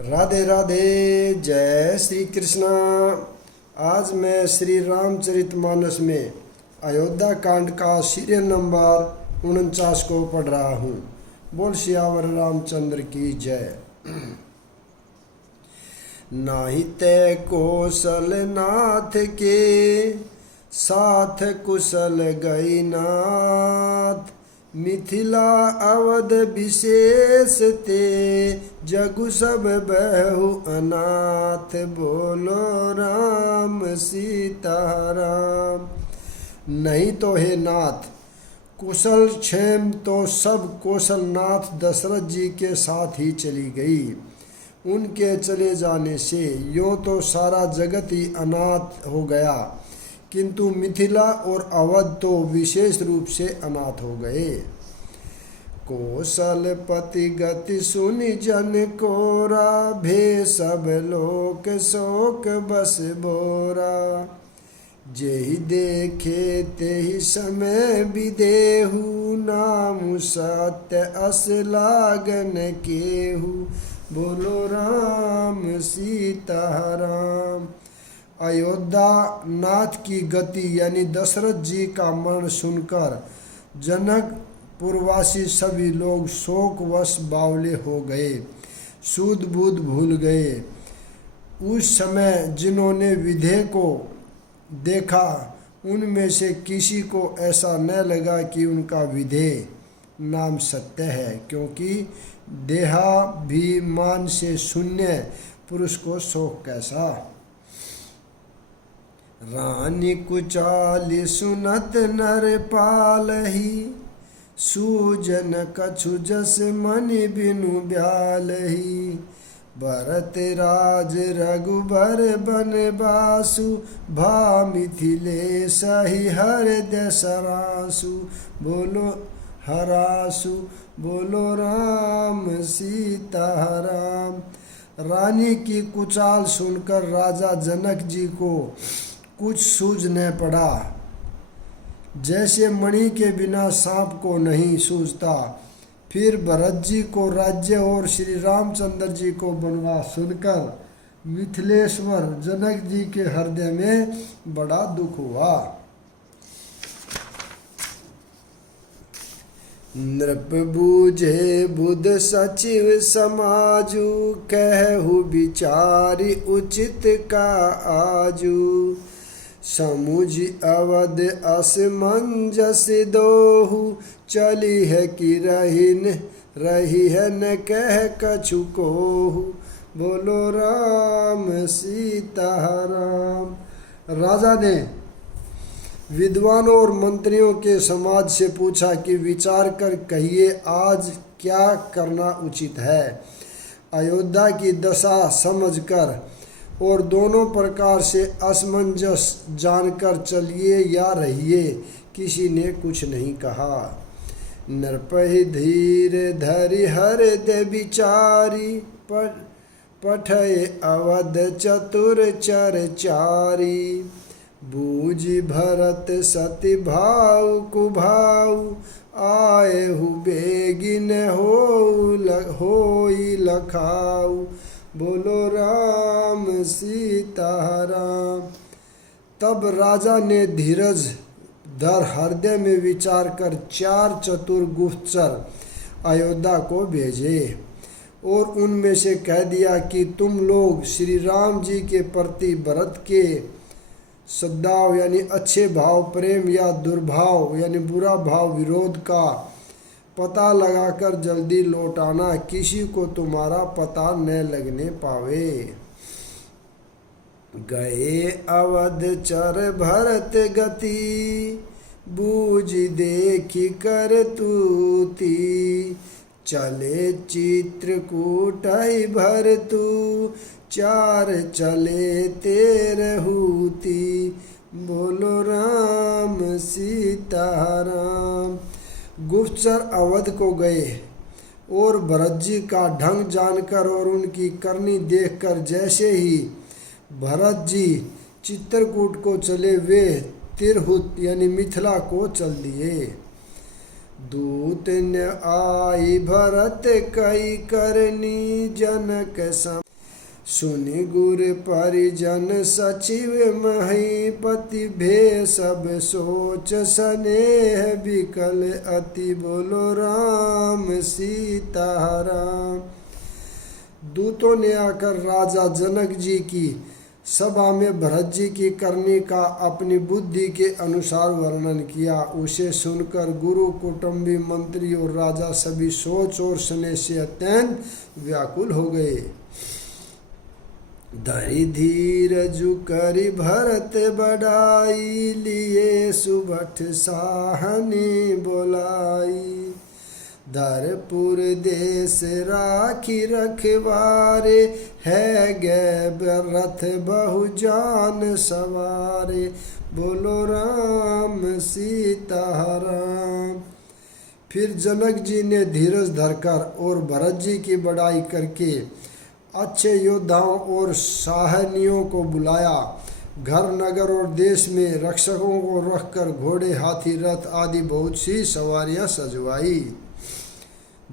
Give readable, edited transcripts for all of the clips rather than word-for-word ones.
राधे राधे, जय श्री कृष्णा। आज मैं श्री रामचरितमानस में अयोध्या कांड का सीरियल नंबर 49 को पढ़ रहा हूँ। बोल सियावर रामचंद्र की जय। नाही तै कौशल नाथ के साथ कुशल गई नाथ, मिथिला अवध विशेष ते जगु सब बहु अनाथ। बोलो राम सीताराम। नहीं तो हे नाथ, कुशल क्षेम तो सब कौशलनाथ दशरथ जी के साथ ही चली गई। उनके चले जाने से यूँ तो सारा जगत ही अनाथ हो गया, किंतु मिथिला और अवध तो विशेष रूप से अनाथ हो गए। कौशलपति गति सुनि जन कोरा, भे सब लोक शोक बस बोरा। जेहि देखे तेहि समय विदेहु, नाम सत्य अस लागन केहू। बोलो राम सीताराम। अयोध्या नाथ की गति यानी दशरथ जी का मरण सुनकर जनक पूर्ववासी सभी लोग शोकवश बावले हो गए, सूध बूध भूल गए। उस समय जिन्होंने विधेय को देखा उनमें से किसी को ऐसा न लगा कि उनका विधेय नाम सत्य है, क्योंकि देहाभिमान से शून्य पुरुष को शोक कैसा। रानी कुचाली सुनत नर पालही, सूजन कछु जस मनि बिनु ब्यालही। भरत राज रघुबर बनवासु, भा मिथिलेश ही हृदय सरासु। बोलो हरासु, बोलो राम सीताराम। रानी की कुचाल सुनकर राजा जनक जी को कुछ सूझ न पड़ा। जैसे मणि के बिना सांप को नहीं सूझता। फिर भरत जी को राज्य और श्री रामचंद्र जी को बनवास सुनकर मिथिलेश्वर जनक जी के हृदय में बड़ा दुख हुआ। नृप बूझे बुध सचिव समाजु, कहु विचारि उचित का आजू। समुझ अवध असमंजस दोहु, चली है कि रही है न कह कछु कोहु। बोलो राम सीताराम। राजा ने विद्वानों और मंत्रियों के समाज से पूछा कि विचार कर कहिए आज क्या करना उचित है। अयोध्या की दशा समझकर और दोनों प्रकार से असमंजस जानकर चलिए या रहिए। किसी ने कुछ नहीं कहा। नरपहि धीर धरि हृदय विचारी, पठय अवध चतुर चरचारी। बूझि भरत सति भाव कुभाव, आयहु बेगिन होई लखाऊ। बोलो राम सीताराम। तब राजा ने धीरज धर हृदय में विचार कर 4 चतुर गुप्तचर अयोध्या को भेजे और उनमें से कह दिया कि तुम लोग श्री राम जी के प्रति भरत के सद्भाव यानी अच्छे भाव, प्रेम या दुर्भाव यानी बुरा भाव, विरोध का पता लगाकर जल्दी लौट आना, किसी को तुम्हारा पता न लगने पावे। गए अवध चर भरत गति, बूझ देखी कर तूती। चले चित्रकूटहि भरतु, 4 चले तेरहूती। बोलो राम सीताराम। गुप्तचर अवध को गए और भरत जी का ढंग जानकर और उनकी करनी देखकर जैसे ही भरत जी चित्रकूट को चले, वे तिरहुत यानी मिथिला को चल दिए। दूत न आई भरत कई करनी जनक सम। सुनि गुर परिजन सचिव महीपति भे सब सोच स्नेह विकल अति बोलो राम सीता राम। दूतों ने आकर राजा जनक जी की सभा में भरत जी की करनी का अपनी बुद्धि के अनुसार वर्णन किया। उसे सुनकर गुरु कुटुंबी मंत्री और राजा सभी सोच और स्नेह से अत्यंत व्याकुल हो गए। धरि धीरजु करि भरत बड़ाई लिए सुबठ साहनी बोलाई। धरपुर देश राखी रखवारे है गए रथ बहु जान सवारे बोलो राम सीता राम। फिर जनक जी ने धीरज धरकर और भरत जी की बड़ाई करके अच्छे योद्धाओं और साहनियों को बुलाया। घर नगर और देश में रक्षकों को रखकर घोड़े हाथी रथ आदि बहुत सी सवारियां सजवाई।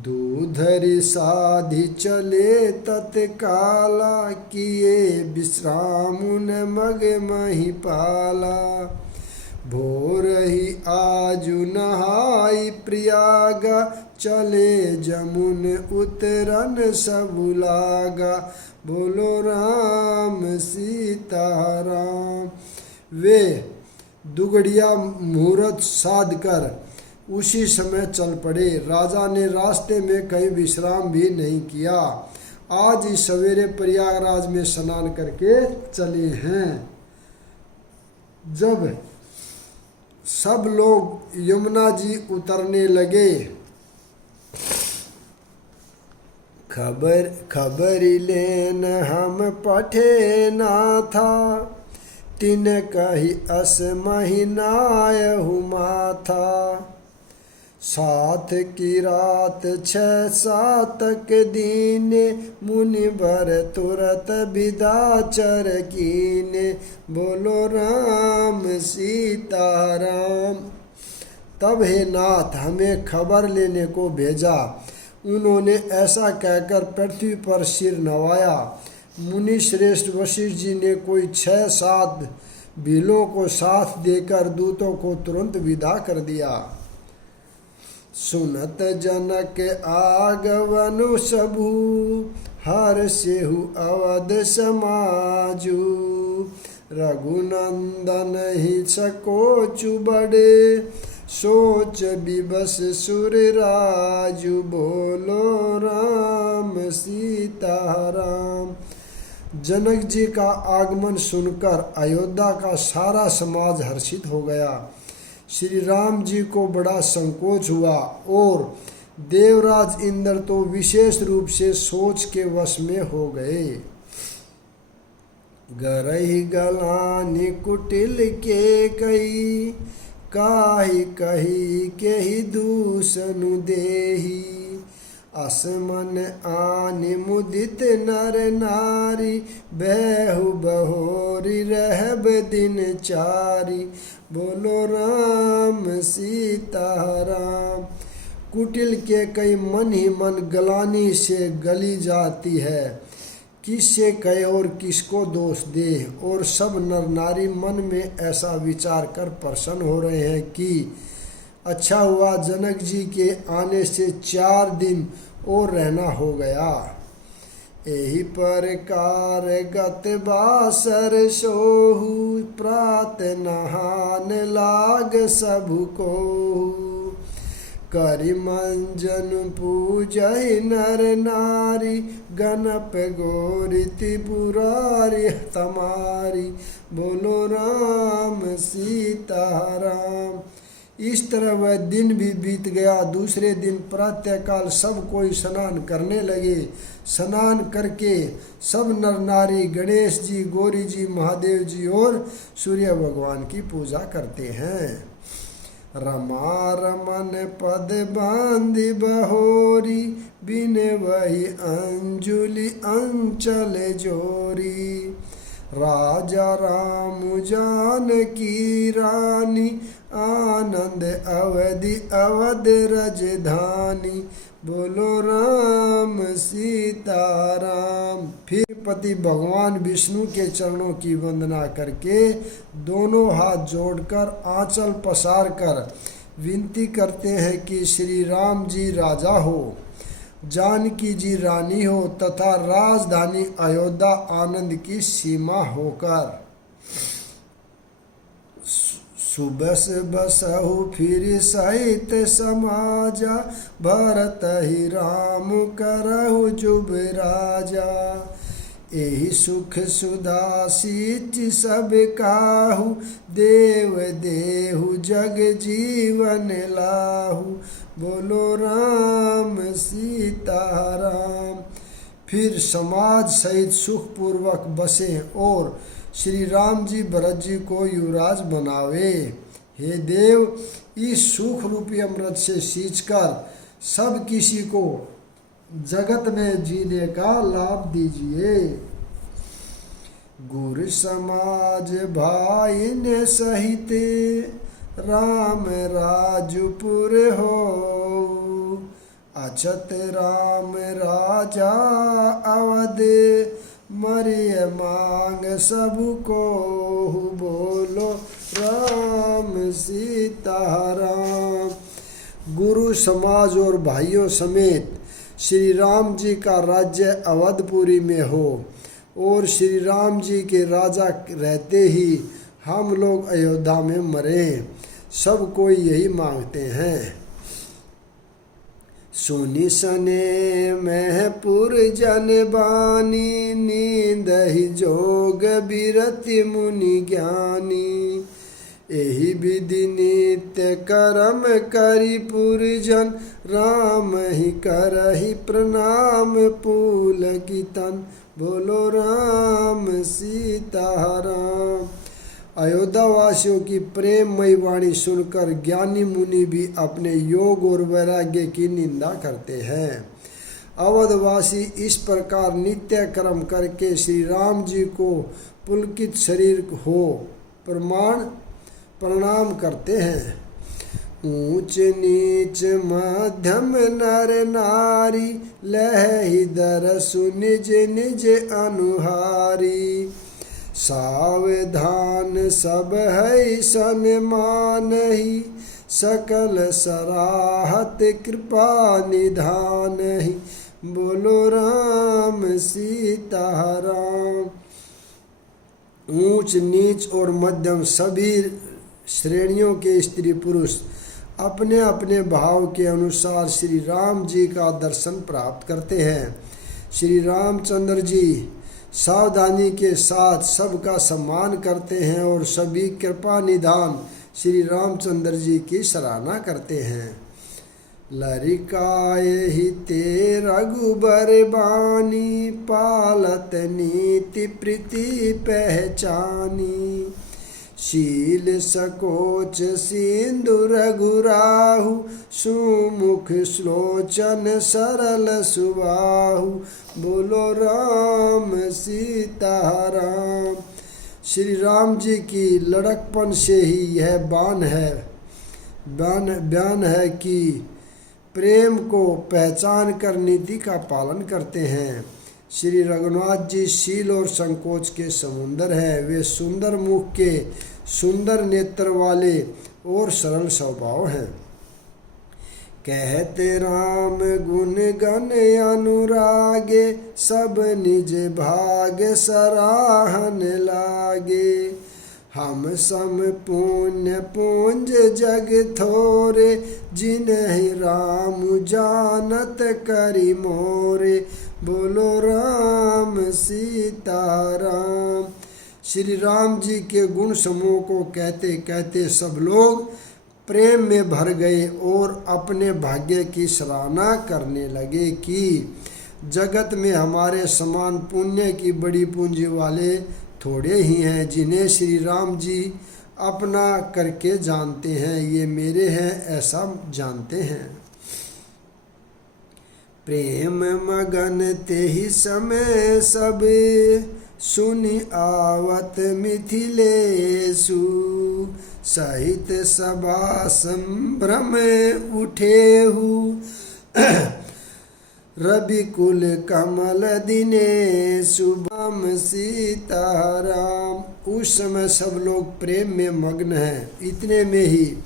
दूधरि साधि चले तत्काला किए विश्राम न मग मही पाला। भोर ही आजु नहाई प्रयागा चले जमुन उतरन सबु लागा बोलो राम सीता राम। वे दुगड़िया मुहूर्त साध कर उसी समय चल पड़े। राजा ने रास्ते में कहीं विश्राम भी नहीं किया। आज ही सवेरे प्रयागराज में स्नान करके चले हैं। जब सब लोग यमुना जी उतरने लगे, खबर लेन हम पठे ना था। तिन कही अस महीनाय हुमा था। 7 की रात 6 सातक दीने मुनि बर तुरत विदा चर कीने बोलो राम सीता राम। तब हे नाथ हमें खबर लेने को भेजा। उन्होंने ऐसा कहकर पृथ्वी पर सिर नवाया। मुनि श्रेष्ठ वशिष्ठ जी ने कोई 6-7 भीलों को साथ देकर दूतों को तुरंत विदा कर दिया। सुनत जनक आगवनु सबू हर सेहु अवध समाजू। रघुनंदन ही सकोचु बड़े सोच विबस सुर राजू बोलो राम सीता राम। जनक जी का आगमन सुनकर अयोध्या का सारा समाज हर्षित हो गया। श्री राम जी को बड़ा संकोच हुआ और देवराज इंद्र तो विशेष रूप से सोच के वश में हो गए। गरहि गलानि कुटिल के कई काहि कही के ही दूसनु देही। असमन आनि मुदित नर नारी बेहु बहोरी रहब दिन चारी बोलो राम सीता राम। कुटिल के कई मन ही मन गलानी से गली जाती है। किससे कहे और किसको दोष दे। और सब नर नारी मन में ऐसा विचार कर प्रसन्न हो रहे हैं कि अच्छा हुआ जनक जी के आने से 4 दिन और रहना हो गया। एहि प्रकार गत बासर सोहु प्रात नहान लाग सबु कोहु। करि मंजन पूजहि नर नारी गणप गोरी त्रिपुरारी तमारी बोलो राम सीता राम। इस तरह वह दिन भी बीत गया। दूसरे दिन प्रातःकाल सब कोई स्नान करने लगे। स्नान करके सब नर नारी गणेश जी, गौरी जी, महादेव जी और सूर्य भगवान की पूजा करते हैं। रमा रमन पद बांधि बहोरी बिन वही अंजुलि अंचल जोरी। राजा राम जानकी रानी आनंद अवधि अवध राजधानी। बोलो राम सीताराम। फिर पति भगवान विष्णु के चरणों की वंदना करके दोनों हाथ जोड़कर आंचल पसार कर विनती करते हैं कि श्री राम जी राजा हो, जानकी जी रानी हो तथा राजधानी अयोध्या आनंद की सीमा होकर। सुबस बसहु फिर सहित समाजा, भरत ही राम करहु जुब राजा। एहि सुख सुधा सीच सब काहू, देव देहु जग जीवन लाहू। बोलो राम सीताराम। फिर समाज सहित सुखपूर्वक बसे और श्री राम जी भरत जी को युवराज बनावे। हे देव, इस सुख रूपी अमृत से सींचकर सब किसी को जगत में जीने का लाभ दीजिए। गुरु समाज भाई ने सहित, राम राजपुर हो। अछत राम राजा अवध, मरिय मांग सबको। बोलो राम सीताराम। गुरु समाज और भाइयों समेत श्री राम जी का राज्य अवधपुरी में हो और श्री राम जी के राजा रहते ही हम लोग अयोध्या में मरे। सब कोई यही मांगते हैं। सुनि सने महपुर जन बानी, नींद ही जोग बिरति मुनि ज्ञानी। एहि विधि नित्य करम करि पुरजन, राम ही करहि प्रणाम पुलकितन। बोलो राम सीताराम। अयोध्या वासियों की प्रेममयी वाणी सुनकर ज्ञानी मुनि भी अपने योग और वैराग्य की निंदा करते हैं। अवधवासी इस प्रकार नित्य कर्म करके श्री राम जी को पुलकित शरीर हो प्रणाम करते हैं। ऊंच नीच मध्यम नर नारी, लहि दरसु निज निज अनुहारी। सावधान सब है सन्मान ही, सकल सराहत कृपा निधान ही। बोलो राम सीताराम। ऊंच नीच और मध्यम सभी श्रेणियों के स्त्री पुरुष अपने अपने भाव के अनुसार श्री राम जी का दर्शन प्राप्त करते हैं। श्री रामचंद्र जी सावधानी के साथ सबका सम्मान करते हैं और सभी कृपा निधान श्री रामचंद्र जी की सराहना करते हैं। लरिकाए ही ते रघुबर बानी, पालत नीति प्रीति पहचानी। शील सकोच सिंधु रघुराहु, सुमुख श्लोचन सरल सुबाहु। बोलो राम सीताराम। श्री राम जी की लड़कपन से ही यह बयान है कि प्रेम को पहचान कर नीति का पालन करते हैं। श्री रघुनाथ जी शील और संकोच के समुंदर हैं। वे सुंदर मुख के, सुंदर नेत्र वाले और सरल स्वभाव हैं। कहते राम गुण गण अनुरागे, सब निज भाग सराहन लागे। हम सम पुण्य पुंज जग थोरे, जिन्हि राम जानत करि मोरे। बोलो राम सीताराम। श्री राम जी के गुण समूह को कहते कहते सब लोग प्रेम में भर गए और अपने भाग्य की सराहना करने लगे कि जगत में हमारे समान पुण्य की बड़ी पूंजी वाले थोड़े ही हैं, जिन्हें श्री राम जी अपना करके जानते हैं। ये मेरे हैं ऐसा जानते हैं। प्रेम मगन तेहि समय सब, सुनि आवत मिथिलेषु। सहित सभा संभ्रम उठेहु। रवि कुल कमल दिने शुभम सीताराम। उस समय सब लोग प्रेम में मग्न हैं। इतने में ही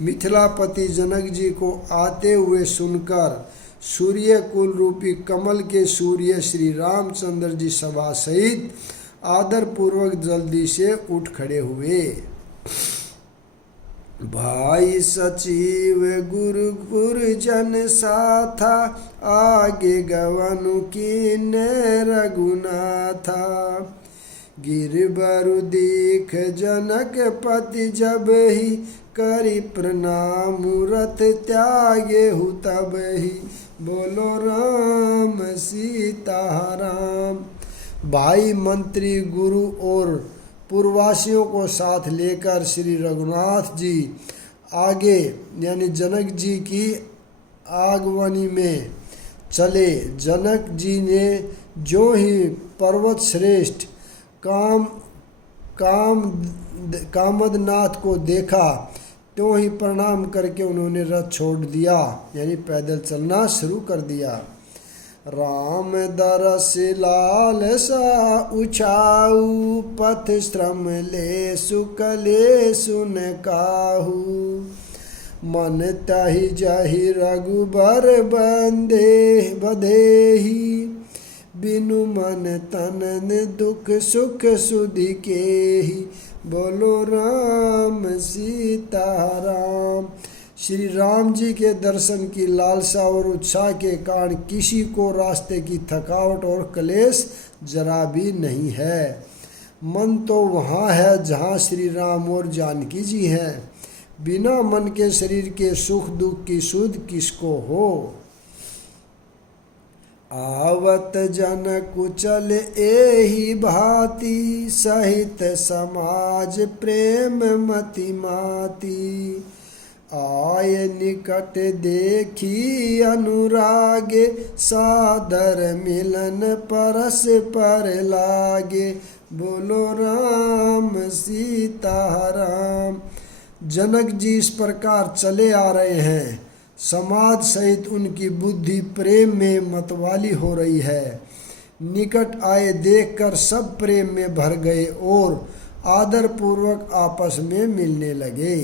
मिथिलापति जनक जी को आते हुए सुनकर सूर्य कुल रूपी कमल के सूर्य श्री रामचंद्र जी सभा सहित आदर पूर्वक जल्दी से उठ खड़े हुए। भाई सचिव गुरु गुरुजन साथा, आगे गवनु कीन रघुनाथा। गिरबरु दीख जनक पति जब ही, करि प्रणाम रथ त्यागे हु तब ही। बोलो राम सीताराम। भाई मंत्री गुरु और पूर्ववासियों को साथ लेकर श्री रघुनाथ जी आगे यानी जनक जी की आगवानी में चले। जनक जी ने जो ही पर्वत श्रेष्ठ कामदनाथ को देखा तो ही प्रणाम करके उन्होंने रथ छोड़ दिया यानी पैदल चलना शुरू कर दिया। राम दरस लाल सा उछाऊ, पथ श्रम ले सुकले सुन काहू। मन तहि जहि रघुबर बधेही, बिनु मन तन दुख सुख सुधि केहि। बोलो राम सीताराम। श्री राम जी के दर्शन की लालसा और उत्साह के कारण किसी को रास्ते की थकावट और क्लेश जरा भी नहीं है। मन तो वहाँ है जहाँ श्री राम और जानकी जी हैं। बिना मन के शरीर के सुख दुख की सुध किसको हो। आवत जन कुचल एहि भांति, सहित समाज प्रेम मति माति। आय निकट देखी अनुरागे, सादर मिलन परस पर लागे। बोलो राम सीताराम। जनक जी इस प्रकार चले आ रहे हैं। समाज सहित उनकी बुद्धि प्रेम में मतवाली हो रही है। निकट आए देखकर सब प्रेम में भर गए और आदर पूर्वक आपस में मिलने लगे।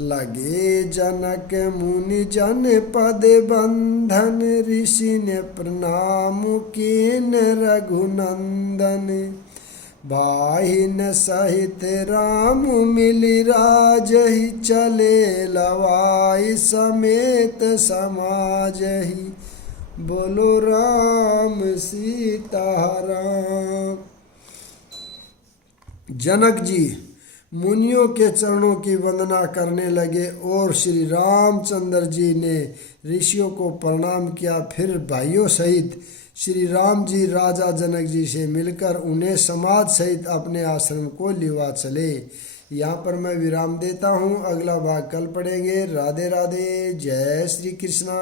लगे जनक मुनि जन पद बंधन, ऋषि ने प्रणाम कीन रघुनंदन। भाइन सहित राम मिलि राजहि, चले लवाई समेत समाजहि। बोलो राम सीताराम। जनक जी मुनियों के चरणों की वंदना करने लगे और श्री रामचंद्र जी ने ऋषियों को प्रणाम किया। फिर भाइयों सहित श्री राम जी राजा जनक जी से मिलकर उन्हें समाज सहित अपने आश्रम को लिवा चले। यहाँ पर मैं विराम देता हूँ। अगला भाग कल पढ़ेंगे। राधे राधे। जय श्री कृष्णा।